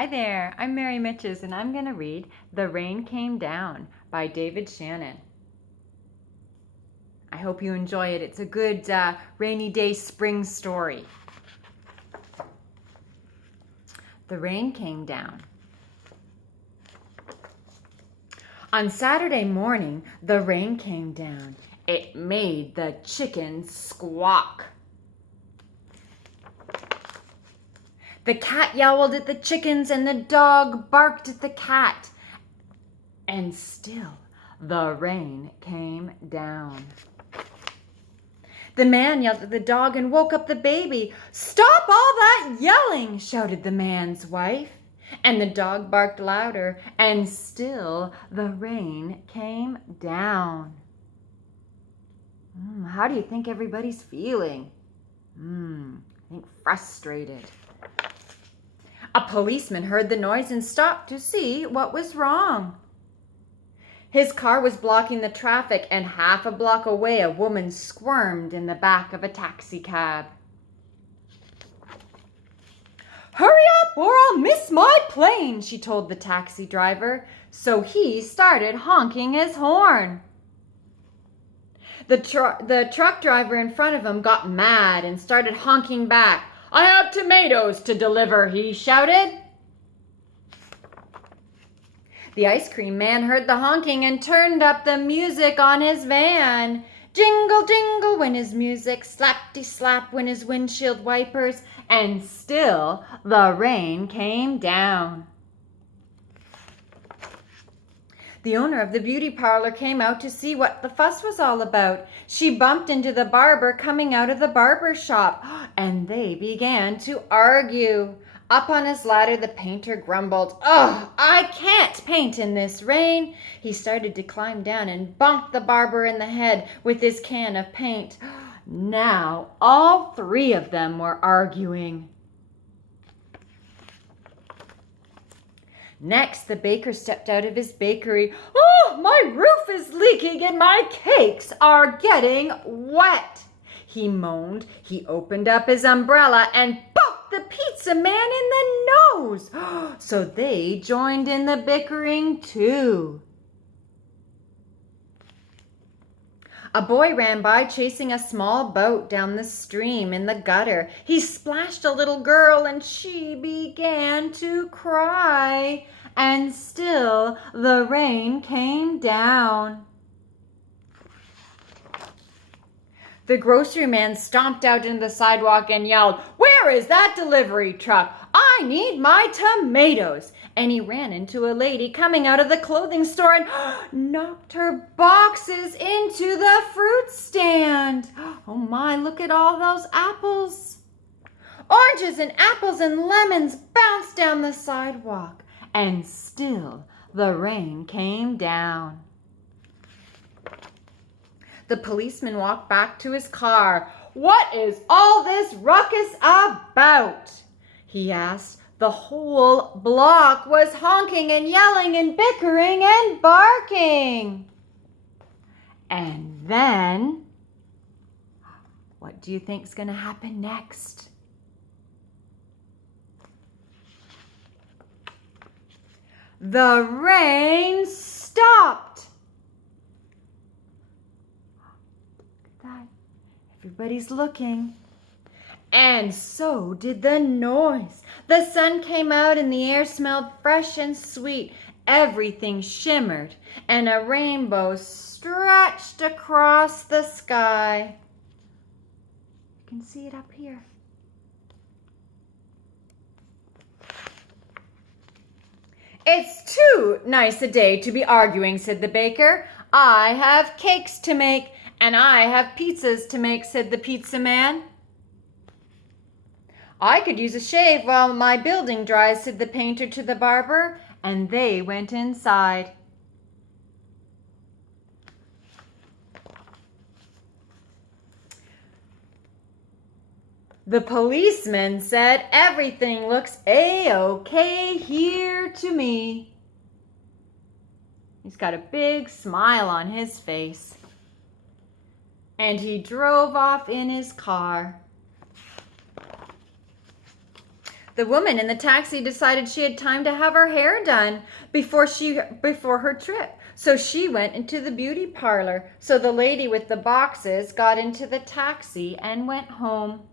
Hi there, I'm Mary Mitches and I'm going to read The Rain Came Down by David Shannon. I hope you enjoy it. It's a good rainy day spring story. The rain came down. On Saturday morning, the rain came down. It made the chickens squawk. The cat yowled at the chickens and the dog barked at the cat. And still the rain came down. The man yelled at the dog and woke up the baby. "Stop all that yelling!" shouted the man's wife. And the dog barked louder, and still the rain came down. How do you think everybody's feeling? I think frustrated. A policeman heard the noise and stopped to see what was wrong. His car was blocking the traffic, and half a block away a woman squirmed in the back of a taxi cab. "Hurry up or I'll miss my plane," she told the taxi driver, so he started honking his horn. The truck driver in front of him got mad and started honking back. "I have tomatoes to deliver," he shouted. The ice cream man heard the honking and turned up the music on his van. Jingle, jingle went his music, slap-de-slap went his windshield wipers, and still the rain came down. The owner of the beauty parlor came out to see what the fuss was all about. She bumped into the barber coming out of the barber shop, and they began to argue. Up on his ladder, the painter grumbled, "Ugh, I can't paint in this rain." He started to climb down and bonked the barber in the head with his can of paint. Now all three of them were arguing. Next, the baker stepped out of his bakery. "Oh, my roof is leaking and my cakes are getting wet," he moaned. He opened up his umbrella and poked the pizza man in the nose. So they joined in the bickering too. A boy ran by chasing a small boat down the stream in the gutter. He splashed a little girl and she began to cry. And still the rain came down. The grocery man stomped out into the sidewalk and yelled, "Where is that delivery truck? I need my tomatoes." And he ran into a lady coming out of the clothing store and knocked her boxes into the fruit stand. Oh my, look at all those apples. Oranges and apples and lemons bounced down the sidewalk. And still the rain came down. The policeman walked back to his car. "What is all this ruckus about?" he asked. The whole block was honking and yelling and bickering and barking. And then, what do you think's going to happen next? The rain stopped. Look at that. Everybody's looking. And so did the noise. The sun came out and the air smelled fresh and sweet. Everything shimmered and a rainbow stretched across the sky. You can see it up here. "It's too nice a day to be arguing," said the baker. "I have cakes to make and I have pizzas to make," said the pizza man. "I could use a shave while my building dries," said the painter to the barber, and they went inside. The policeman said, "Everything looks A-okay here to me." He's got a big smile on his face. And he drove off in his car. The woman in the taxi decided she had time to have her hair done before her trip. So she went into the beauty parlor. So the lady with the boxes got into the taxi and went home.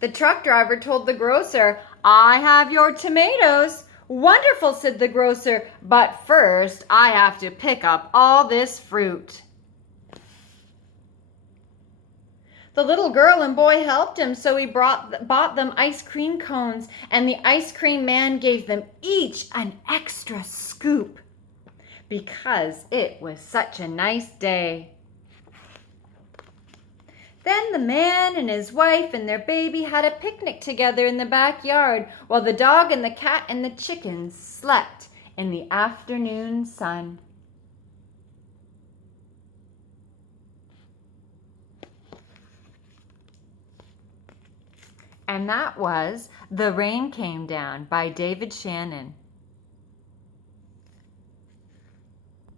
The truck driver told the grocer, "I have your tomatoes." "Wonderful," said the grocer, "but first I have to pick up all this fruit." The little girl and boy helped him, so he bought them ice cream cones, and the ice cream man gave them each an extra scoop because it was such a nice day. Then the man and his wife and their baby had a picnic together in the backyard while the dog and the cat and the chickens slept in the afternoon sun. And that was The Rain Came Down by David Shannon.